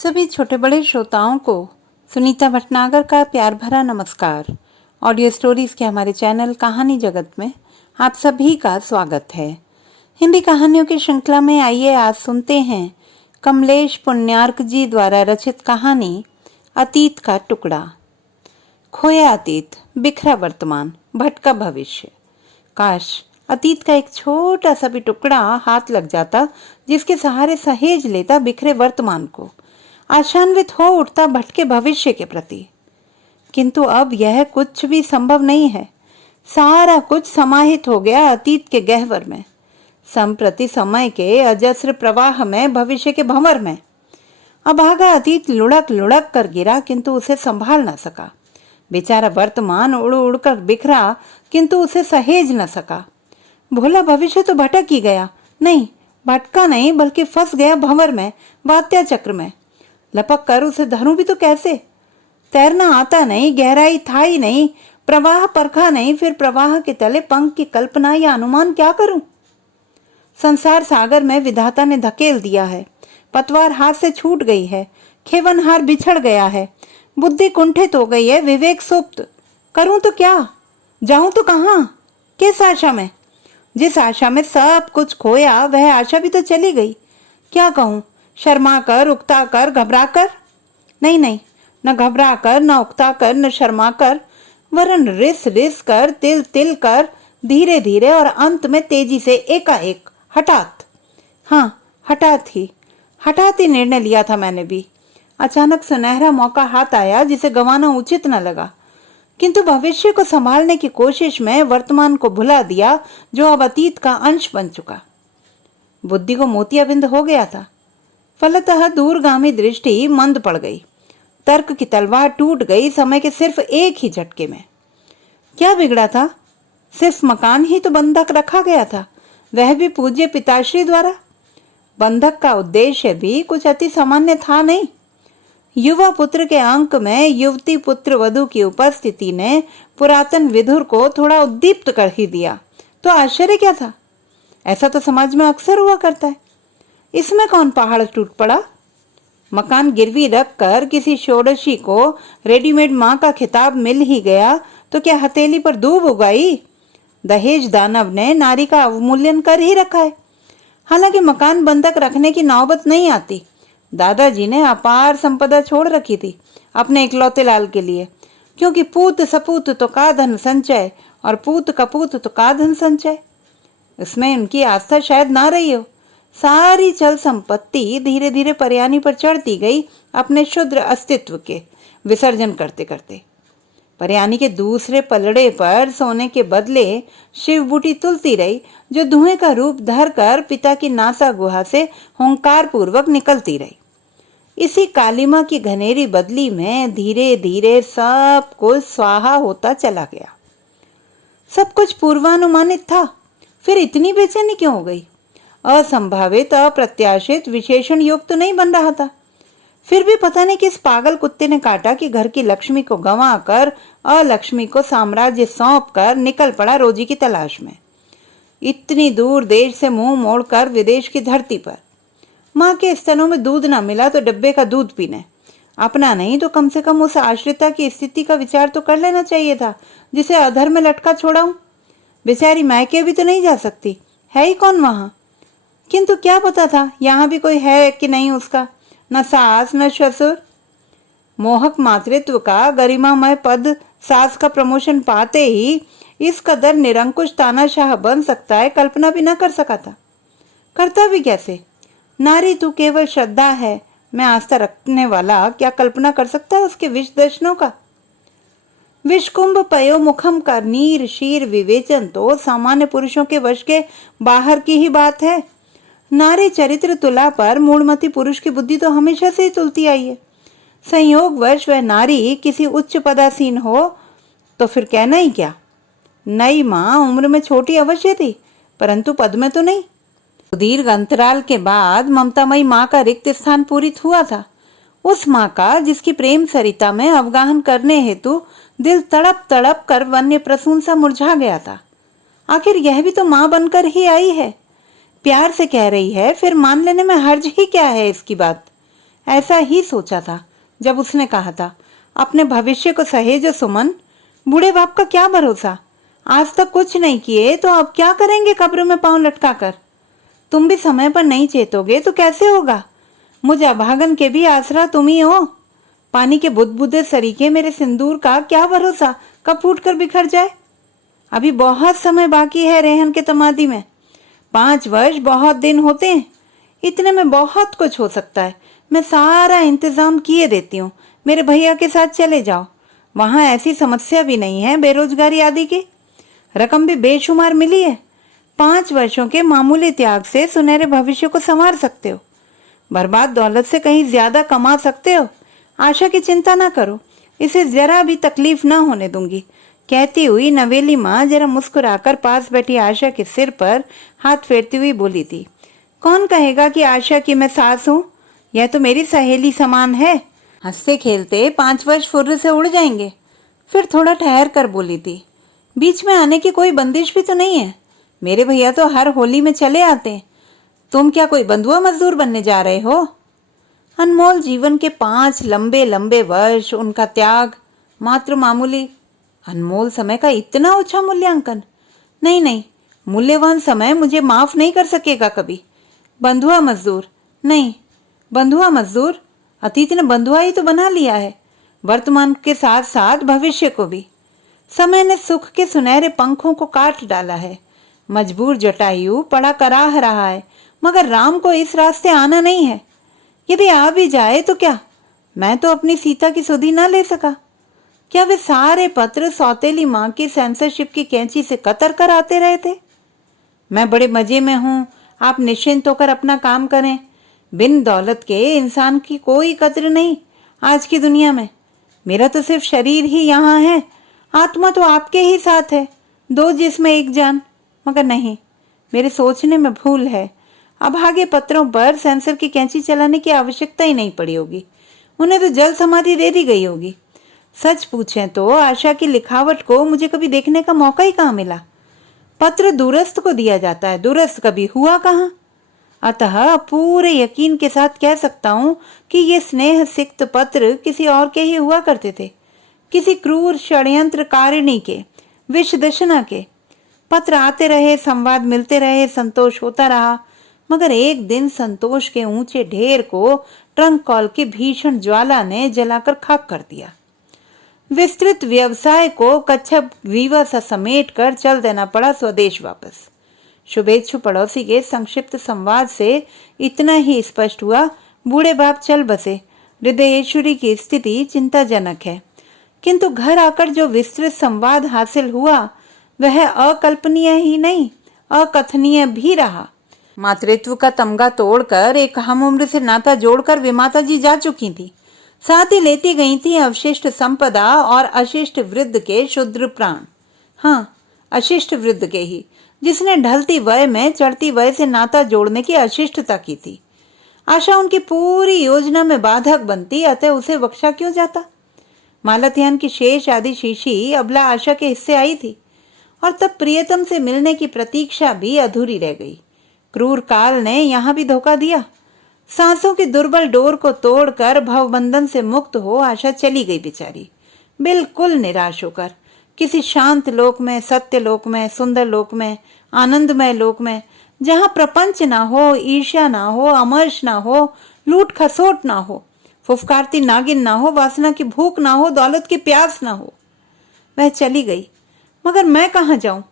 सभी छोटे बड़े श्रोताओं को सुनीता भटनागर का प्यार भरा नमस्कार। ऑडियो स्टोरीज के हमारे चैनल कहानी जगत में आप सभी का स्वागत है। हिंदी कहानियों की श्रृंखला में आइए आज सुनते हैं कमलेश पुण्यार्क जी द्वारा रचित कहानी अतीत का टुकड़ा। खोया अतीत, बिखरा वर्तमान, भटका भविष्य। काश अतीत का एक छोटा सा भी टुकड़ा हाथ लग जाता जिसके सहारे सहेज लेता बिखरे वर्तमान को, आशान्वित हो उठता भटके भविष्य के प्रति। किंतु अब यह कुछ भी संभव नहीं है। सारा कुछ समाहित हो गया अतीत के गहवर में, संप्रति समय के अजस्र प्रवाह में, भविष्य के भंवर में। अभागा अतीत लुढ़क लुढ़क कर गिरा किंतु उसे संभाल न सका। बेचारा वर्तमान उड़ उड़ कर बिखरा किंतु उसे सहेज न सका। भोला भविष्य तो भटक ही गया, नहीं भटका नहीं बल्कि फंस गया भंवर में, वात्या चक्र में। लपक कर उसे धरूं भी तो कैसे? तैरना आता नहीं, गहराई था ही नहीं, प्रवाह परखा नहीं, फिर प्रवाह के तले पंख की कल्पना या अनुमान क्या करूं? संसार सागर में विधाता ने धकेल दिया है, पतवार हाथ से छूट गई है, खेवनहार बिछड़ गया है, बुद्धि कुंठित हो गई है, विवेक सुप्त। करूं तो क्या? जाऊं तो कहां? किस आशा में? जिस आशा में सब कुछ खोया वह आशा भी तो चली गई। क्या कहूं? शर्मा कर, उकता कर, घबरा कर? नहीं नहीं, न घबरा कर, न उकता कर, न शर्मा कर, वरन रिस रिस कर, तिल तिल कर, धीरे धीरे और अंत में तेजी से, एकाएक, हठात। हाँ, हठात ही निर्णय लिया था मैंने भी। अचानक सुनहरा मौका हाथ आया जिसे गंवाना उचित न लगा, किंतु भविष्य को संभालने की कोशिश में वर्तमान को भुला दिया जो अब अतीत का अंश बन चुका। बुद्धि को मोतियाबिंद हो गया था। फलतः दूरगामी दृष्टि मंद पड़ गई, तर्क की तलवार टूट गई समय के सिर्फ एक ही झटके में। क्या बिगड़ा था? सिर्फ मकान ही तो बंधक रखा गया था, वह भी पूज्य पिताश्री द्वारा। बंधक का उद्देश्य भी कुछ अति सामान्य था नहीं। युवा पुत्र के अंक में युवती पुत्र वधू की उपस्थिति ने पुरातन विधुर को थोड़ा उद्दीप्त कर ही दिया, तो आश्चर्य क्या था? ऐसा तो समाज में अक्सर हुआ करता है। इसमें कौन पहाड़ टूट पड़ा? मकान गिरवी रख कर किसी षोडशी को रेडीमेड मां का खिताब मिल ही गया तो क्या हथेली पर दूब उगाई? दहेज दानव ने नारी का अवमूल्यन कर ही रखा है। हालांकि मकान बंधक रखने की नौबत नहीं आती। दादाजी ने अपार संपदा छोड़ रखी थी अपने इकलौते लाल के लिए, क्योंकि पूत सपूत तो का धन संचय और पूत कपूत तो का धन संचय। इसमें उनकी आस्था शायद ना रही हो। सारी चल संपत्ति धीरे धीरे परयानी पर चढ़ती गई अपने शुद्र अस्तित्व के विसर्जन करते करते। परयानी के दूसरे पलड़े पर सोने के बदले शिव बूटी तुलती रही, जो धुएं का रूप धरकर पिता की नासा गुहा से हुंकार पूर्वक निकलती रही। इसी कालिमा की घनेरी बदली में धीरे धीरे सब कुछ स्वाहा होता चला गया। सब कुछ पूर्वानुमानित था, फिर इतनी बेचैनी क्यों हो गई? असंभावित, अप्रत्याशित, विशेषण युक्त तो नहीं बन रहा था। फिर भी पता नहीं किस पागल कुत्ते ने काटा कि घर की लक्ष्मी को गंवा कर अलक्ष्मी को साम्राज्य सौंप कर निकल पड़ा रोजी की तलाश में। इतनी दूर देश से मुंह मोड़कर विदेश की धरती पर। माँ के स्तनों में दूध ना मिला तो डब्बे का दूध पीने, अपना नहीं तो कम से कम उस आश्रिता की स्थिति का विचार तो कर लेना चाहिए था जिसे अधर में लटका छोड़ा हूं। बेचारी मायके भी तो नहीं जा सकती, है ही कौन वहां? किंतु क्या पता था यहाँ भी कोई है कि नहीं उसका, न सास न ससुर। मोहक मातृत्व का गरिमामय पद सास का प्रमोशन पाते ही इस कदर निरंकुश तानाशाह बन सकता है, कल्पना भी न कर सका था। करता भी कैसे? नारी तू केवल श्रद्धा है, मैं आस्था रखने वाला क्या कल्पना कर सकता है उसके विष दर्शनों का? विषकुंभ पयो मुखम का नीर शीर विवेचन तो सामान्य पुरुषों के वश के बाहर की ही बात है। नारी चरित्र तुला पर मूढ़मती पुरुष की बुद्धि तो हमेशा से ही तुलती आई है। संयोगवश वह नारी किसी उच्च पदासीन हो तो फिर कहना ही क्या। नई माँ उम्र में छोटी अवश्य थी, परंतु पद में तो नहीं। दीर्घ अंतराल के बाद ममतामयी माँ का रिक्त स्थान पूरित हुआ था। उस माँ का जिसकी प्रेम सरिता में अवगाहन करने हेतु दिल तड़प तड़प कर वन्य प्रसून सा मुरझा गया था। आखिर यह भी तो माँ बनकर ही आई है। प्यार से कह रही है, फिर मान लेने में हर्ज ही क्या है इसकी बात? ऐसा ही सोचा था जब उसने कहा था, अपने भविष्य को सहेजो सुमन, बूढ़े बाप का क्या भरोसा, आज तक कुछ नहीं किए तो अब क्या करेंगे कब्र में पांव लटका कर। तुम भी समय पर नहीं चेतोगे तो कैसे होगा। मुझ अभागन के भी आसरा तुम ही हो। पानी के बुदबुदे सरीखे मेरे सिंदूर का क्या भरोसा कब फूट कर बिखर जाए। अभी बहुत समय बाकी है रेहन के तमादी में। 5 वर्ष बहुत दिन होते हैं, इतने में बहुत कुछ हो सकता है। मैं सारा इंतजाम किए देती हूँ, मेरे भैया के साथ चले जाओ। वहां ऐसी समस्या भी नहीं है बेरोजगारी आदि की, रकम भी बेशुमार मिली है। 5 वर्षों के मामूली त्याग से सुनहरे भविष्य को संवार सकते हो। बर्बाद दौलत से कहीं ज्यादा कमा सकते हो। आशा की चिंता ना करो, इसे जरा भी तकलीफ ना होने दूंगी, कहती हुई नवेली माँ जरा मुस्कुराकर पास बैठी आशा के सिर पर हाथ फेरती हुई बोली थी। कौन कहेगा कि आशा की मैं सास हूँ, यह तो मेरी सहेली समान है। हंसते खेलते 5 वर्ष फुर्र से उड़ जाएंगे। फिर थोड़ा ठहर कर बोली थी, बीच में आने की कोई बंदिश भी तो नहीं है। मेरे भैया तो हर होली में चले आते हैं। तुम क्या कोई बंधुआ मजदूर बनने जा रहे हो। अनमोल जीवन के 5 लंबे लंबे वर्ष, उनका त्याग, मात्र मामूली। अनमोल समय का इतना ऊंचा मूल्यांकन। नहीं नहीं, मूल्यवान समय मुझे माफ नहीं कर सकेगा कभी। बंधुआ मजदूर नहीं, बंधुआ मजदूर अतीत ने बंधुआ ही तो बना लिया है, वर्तमान के साथ साथ भविष्य को भी। समय ने सुख के सुनहरे पंखों को काट डाला है। मजबूर जटायु पड़ा कराह रहा है, मगर राम को इस रास्ते आना नहीं है। यदि आ भी जाए तो क्या, मैं तो अपनी सीता की सुधि ना ले सका। क्या वे सारे पत्र सौतेली माँ की सेंसरशिप की कैंची से कतर कर आते रहे थे। मैं बड़े मजे में हूं, आप निश्चिंत होकर अपना काम करें। बिन दौलत के इंसान की कोई कद्र नहीं आज की दुनिया में। मेरा तो सिर्फ शरीर ही यहाँ है, आत्मा तो आपके ही साथ है, 2 जिस्म 1 जान। मगर नहीं, मेरे सोचने में भूल है। अभागे पत्रों पर सेंसर की कैंची चलाने की आवश्यकता ही नहीं पड़ी होगी, उन्हें तो जल समाधि दे दी गई होगी। सच पूछें तो आशा की लिखावट को मुझे कभी देखने का मौका ही कहाँ मिला। पत्र दूरस्थ को दिया जाता है, दूरस्थ कभी हुआ कहाँ। अतः पूरे यकीन के साथ कह सकता हूँ कि ये स्नेह सिक्त पत्र किसी और के ही हुआ करते थे, किसी क्रूर षड्यंत्रकारिणी के, विषदशना के। पत्र आते रहे, संवाद मिलते रहे, संतोष होता रहा। मगर एक दिन संतोष के ऊंचे ढेर को ट्रंक कॉल की भीषण ज्वाला ने जलाकर खाक कर दिया। विस्तृत व्यवसाय को कच्छप ग्रीवा सा समेट कर चल देना पड़ा स्वदेश वापस। शुभेच्छु पड़ोसी के संक्षिप्त संवाद से इतना ही स्पष्ट हुआ, बूढ़े बाप चल बसे। हृदयेश्वरी की स्थिति चिंताजनक है, किंतु घर आकर जो विस्तृत संवाद हासिल हुआ वह अकल्पनीय ही नहीं, अकथनीय भी रहा। मातृत्व का तमगा तोड़कर एक हम उम्र से नाता जोड़कर वे माता जी जा चुकी थी। साथ ही लेती गई थी अवशिष्ट संपदा और अशिष्ट वृद्ध के शुद्र प्राण। हाँ, अशिष्ट वृद्ध के ही, जिसने ढलती वय में चढ़ती वय से नाता जोड़ने की अशिष्टता की थी। आशा उनकी पूरी योजना में बाधक बनती, अतः उसे बख्शा क्यों जाता। मालत्यान की शेष आदि शीशी अबला आशा के हिस्से आई थी, और तब प्रियतम से मिलने की प्रतीक्षा भी अधूरी रह गई। क्रूर काल ने यहाँ भी धोखा दिया। सांसों की दुर्बल डोर को तोड़कर भवबंधन से मुक्त हो आशा चली गई बेचारी, बिल्कुल निराश होकर। किसी शांत लोक में, सत्य लोक में, सुंदर लोक में, आनंदमय लोक में, जहां प्रपंच ना हो, ईर्ष्या ना हो, अमर्ष ना हो, लूट खसोट ना हो, फुफकारती नागिन ना हो, वासना की भूख ना हो, दौलत की प्यास ना हो। वह चली गई, मगर मैं कहाँ जाऊं।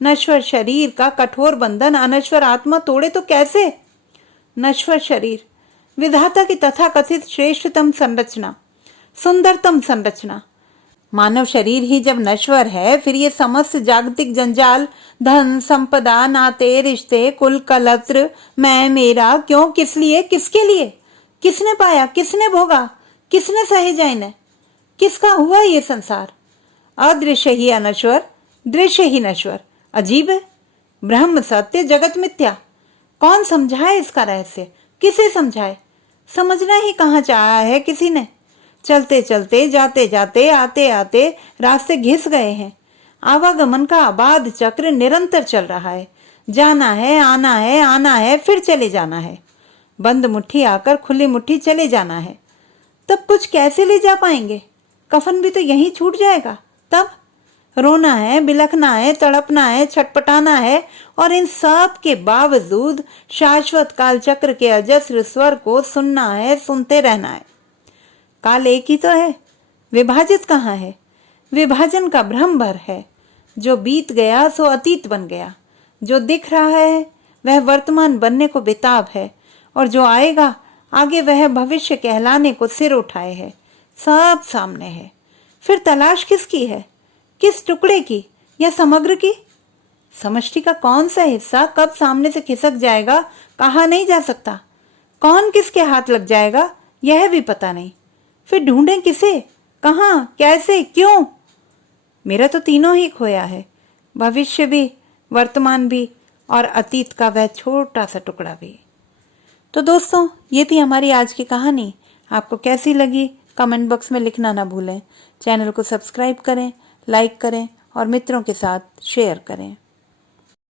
नश्वर शरीर का कठोर बंधन अनश्वर आत्मा तोड़े तो कैसे। नश्वर शरीर, विधाता की तथाकथित श्रेष्ठतम संरचना, सुंदरतम संरचना। मानव शरीर ही जब नश्वर है, फिर ये समस्त जागतिक जंजाल, धन संपदा, नाते रिश्ते, कुल कलत्र, मैं मेरा, क्यों, किस लिए, किसके लिए, किसने पाया, किसने भोगा, किसने सहेजा इन्हें, किसका हुआ ये संसार। अदृश्य ही अनश्वर, दृश्य ही नश्वर। अजीब है, ब्रह्म सत्य, जगत मिथ्या। कौन समझाए इसका रहस्य, किसे समझाए। समझना ही कहाँ चाहा है किसी ने। चलते चलते, जाते जाते, आते आते रास्ते घिस गए हैं। आवागमन का अबाध चक्र निरंतर चल रहा है। जाना है, आना है, आना है, फिर चले जाना है। बंद मुट्ठी आकर खुली मुट्ठी चले जाना है। तब कुछ कैसे ले जा पाएंगे? कफन भी तो यहीं छूट जाएगा। तब रोना है, बिलखना है, तड़पना है, छटपटाना है, और इन सब के बावजूद शाश्वत काल चक्र के अजस्र स्वर को सुनना है, सुनते रहना है। काल एक ही तो है, विभाजित कहाँ है? विभाजन का भ्रम भर है। जो बीत गया सो अतीत बन गया, जो दिख रहा है वह वर्तमान बनने को बेताब है, और जो आएगा आगे वह भविष्य कहलाने को सिर उठाए है। सब सामने है। फिर तलाश किसकी है? किस टुकड़े की या समग्र की? समष्टि का कौन सा हिस्सा कब सामने से खिसक जाएगा कहा नहीं जा सकता। कौन किसके हाथ लग जाएगा यह भी पता नहीं। फिर ढूंढें किसे, कहां, कैसे, क्यों? मेरा तो तीनों ही खोया है, भविष्य भी, वर्तमान भी, और अतीत का वह छोटा सा टुकड़ा भी। तो दोस्तों, ये थी हमारी आज की कहानी। आपको कैसी लगी कमेंट बॉक्स में लिखना ना भूलें। चैनल को सब्सक्राइब करें, लाइक करें और मित्रों के साथ शेयर करें।